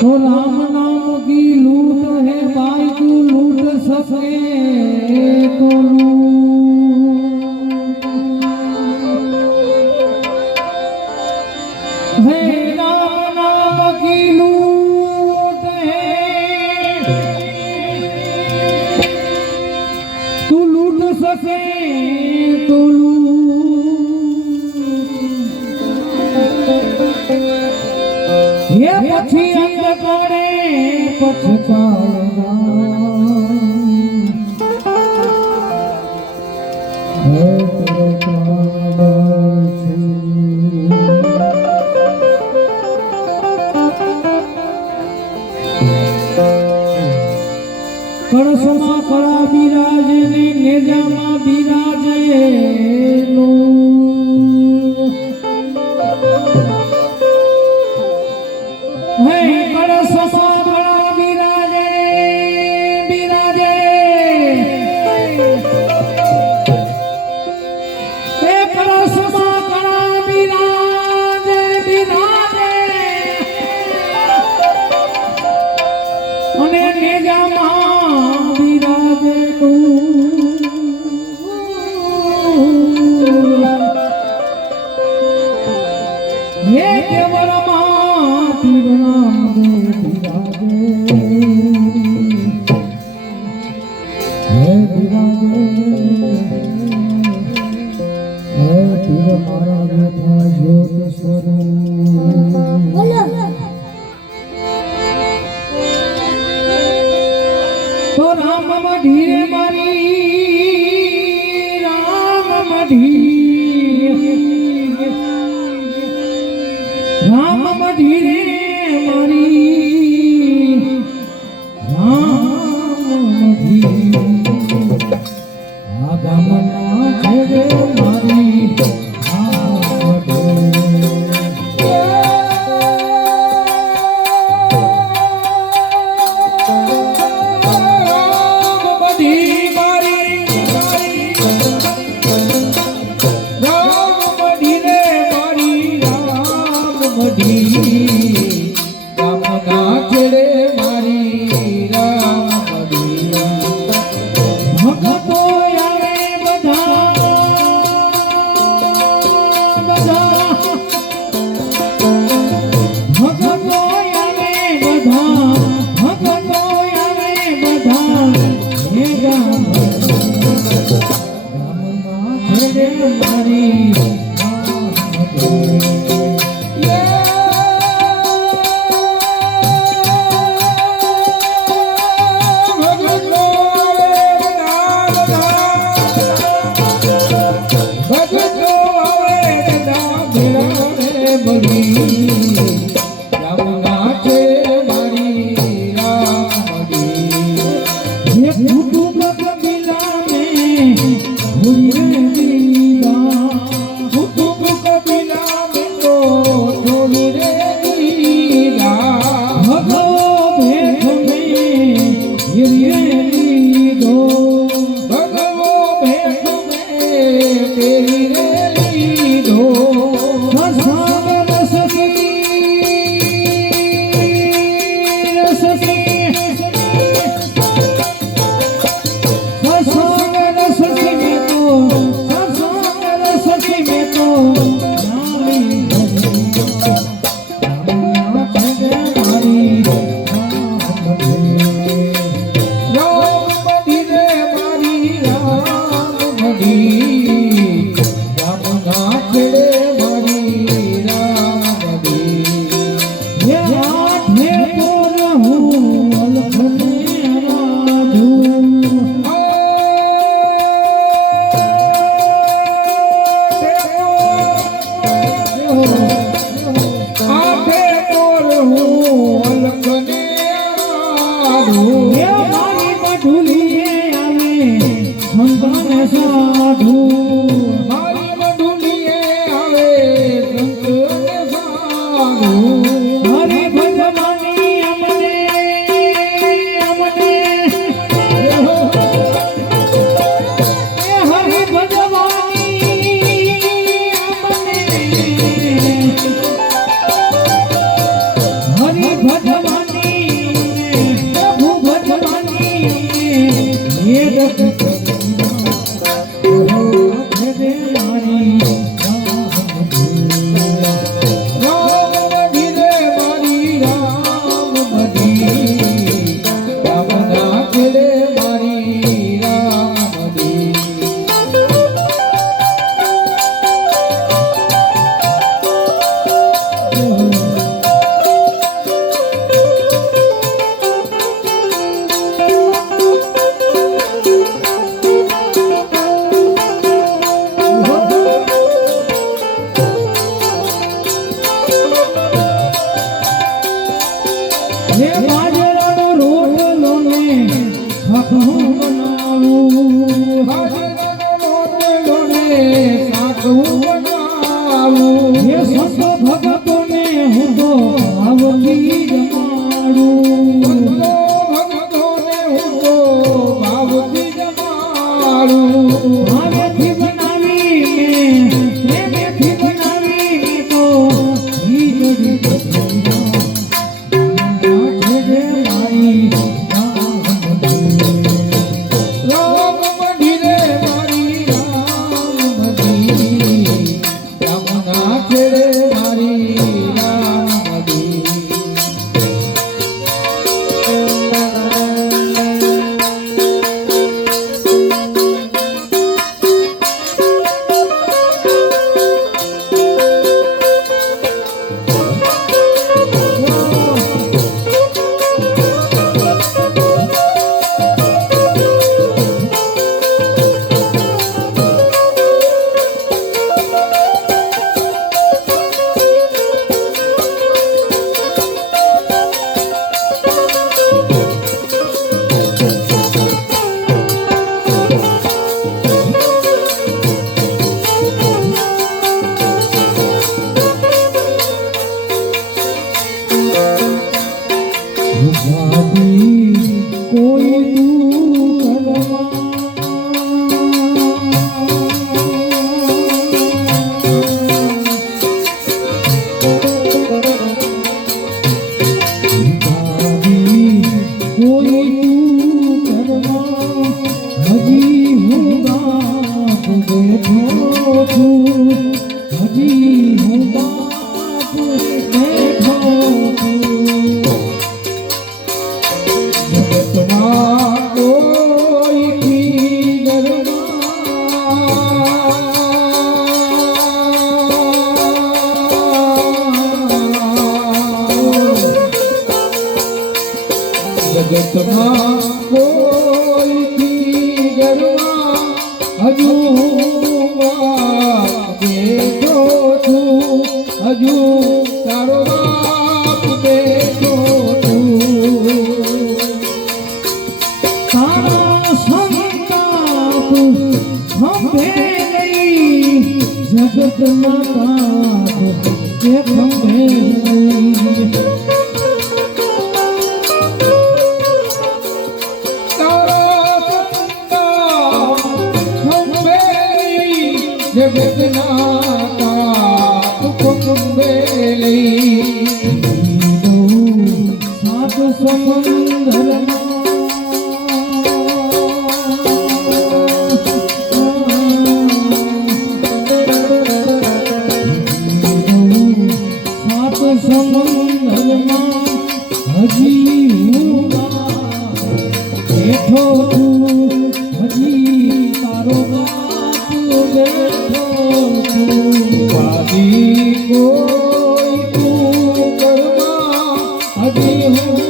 तो राम नाम की लूट है भाई, तू लूट सके तो लूट है। राम नाम की लूट है, तू लूट सके तो ये पछी अंधकारे पछतावा है तेरे કળશમાં કળા બિરાજે ને નેજામાં બિરાજે નું હે કળશમાં કળા બિરાજે બિરાજે હે કળશમાં કળા બિરાજે બિરાજે અને નેજામાં ये केवल माती राम विराजे है विराजे है तिर मारा व्यथा ज्योत स्वरूप तो राम मढ़ी मारी राम मढ़ी राम मढ़ी रे मारी राम मढ़ी आगमना छेड़े मारी ભગવાન જગતમાં કોઈથી ડરવા હજુ બેઠો છું, હજુ તારો બાપ બેઠો છું. તારા સંતાપ ખંભે નહીં, જગતમાં તાપ કે ખંભે નહીં. જગતના તાપ ખંભે લઈ સાત સમંદરમાં સાત સમંદરમાં હજી હું બેઠો છું, હજી તારો વાદી કોઈ તું કરવા હજી હું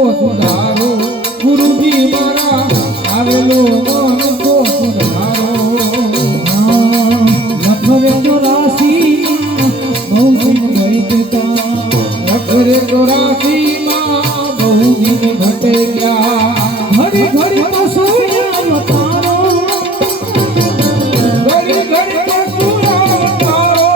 સુધારો ગુરુજી મારા આવેલો મન તો સુધારો લખરે ચોરાસી બહુ દિન ગઈતા લખરે ચોરાસીમાં બહુ દિન ઘટે ગયા ઘડી ઘડી તો સૂર્ય મતારો ઘડી ઘડી તો સૂર્ય મતારો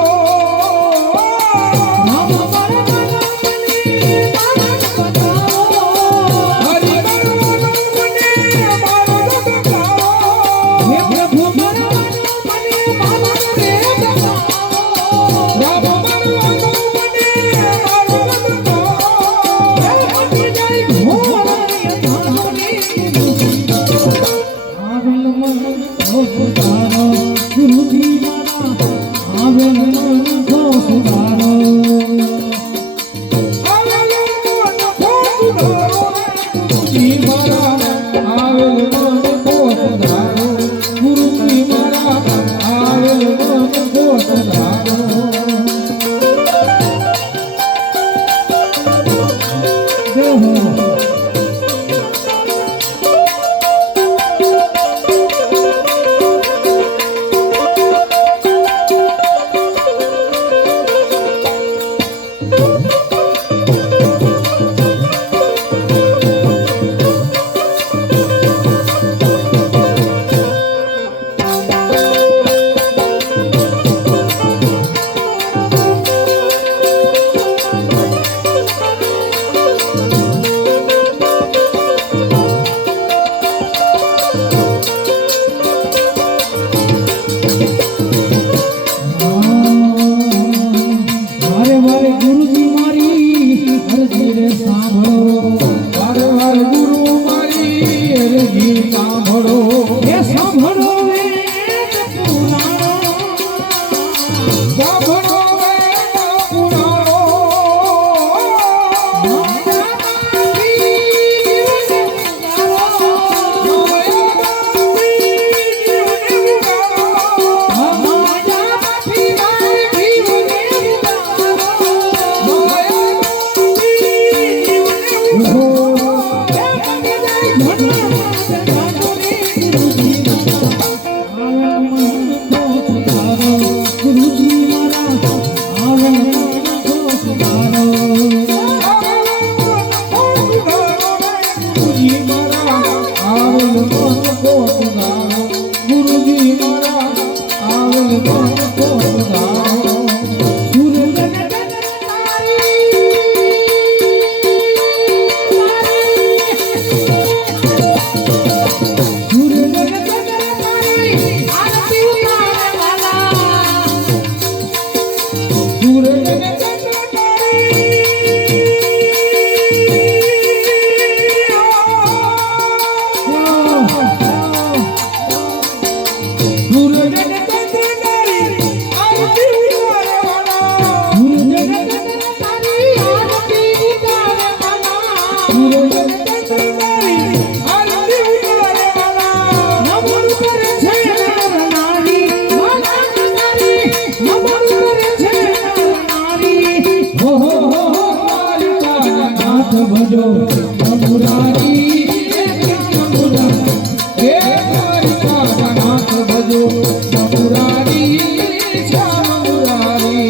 ભજો મુરારી હે મારી નાથ ભજો મુરારી શ્યામ મુરારી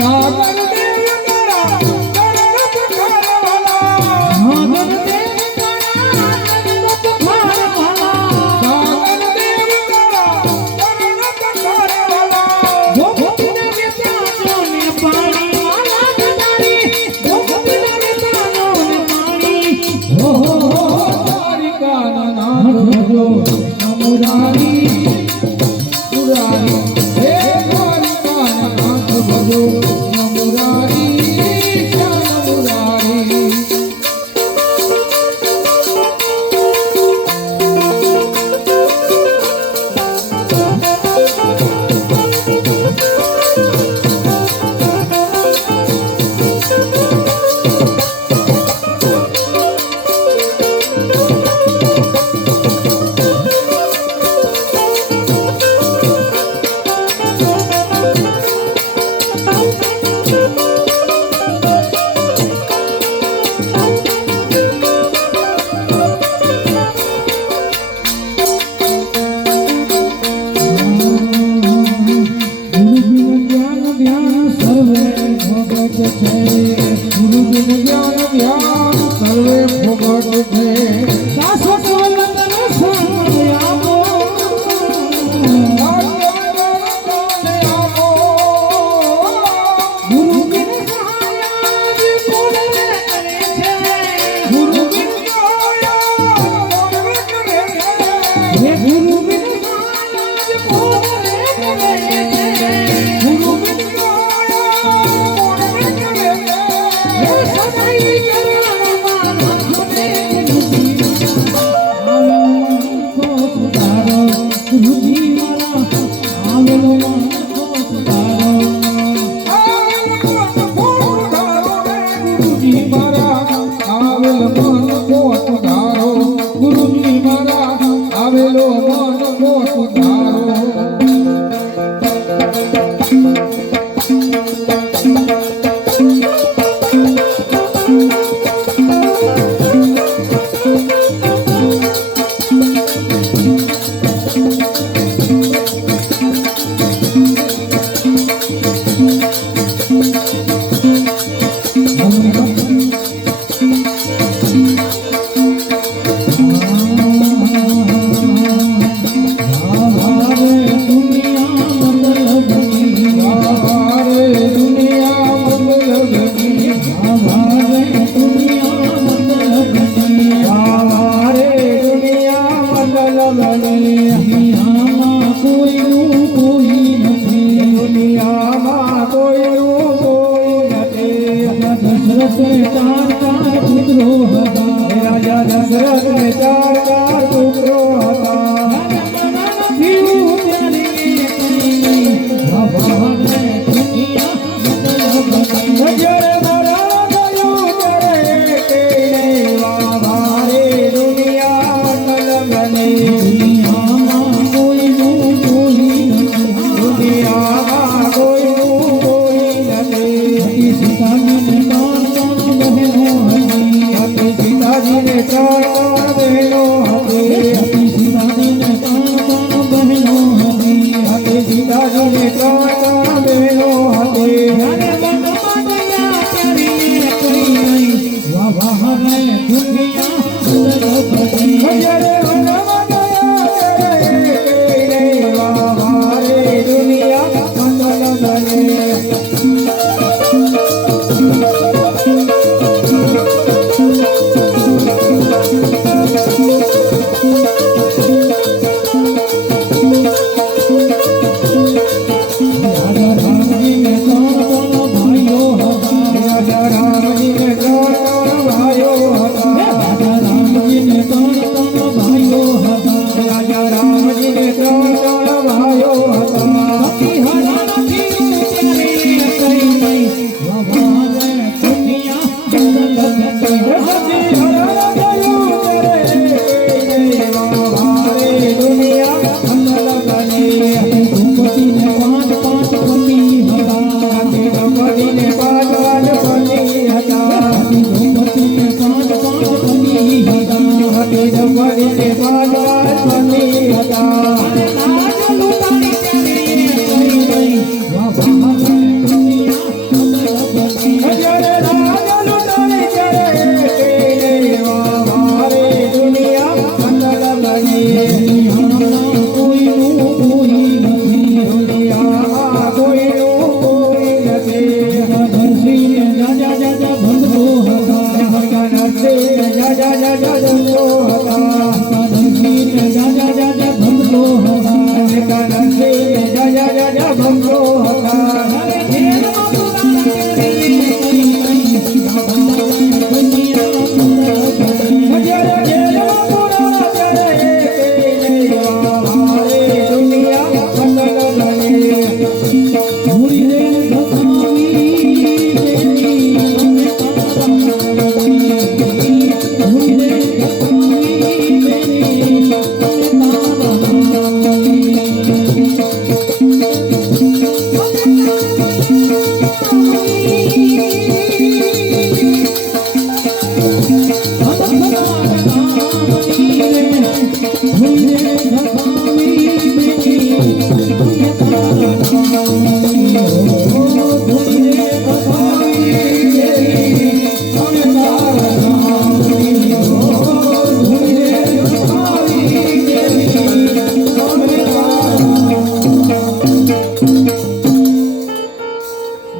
સાગર દેવ તારા ચરણ પખારવાલા સાગર દેવ તારા સુખે શાશ્વત વતન સાંભળ આપો ગુરુ બિન સહાય આજ કોણ કરે છે ગુરુ બિન સહાય હે ગુરુ બિન સહાય આજ કોણ કરે છે ગુરુ બિન સહાય કોણ કરે હે સદાઈ ચરણમાં નાથને ગુરુજી મારા આવેલો ગુરુજી મારા આવેલ મન કોટ ધારો ગુરુજી મારા આવેલો મન કોટ ધારો રાજા દશરથ ને ચાર પુત્રો હતા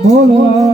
બોલ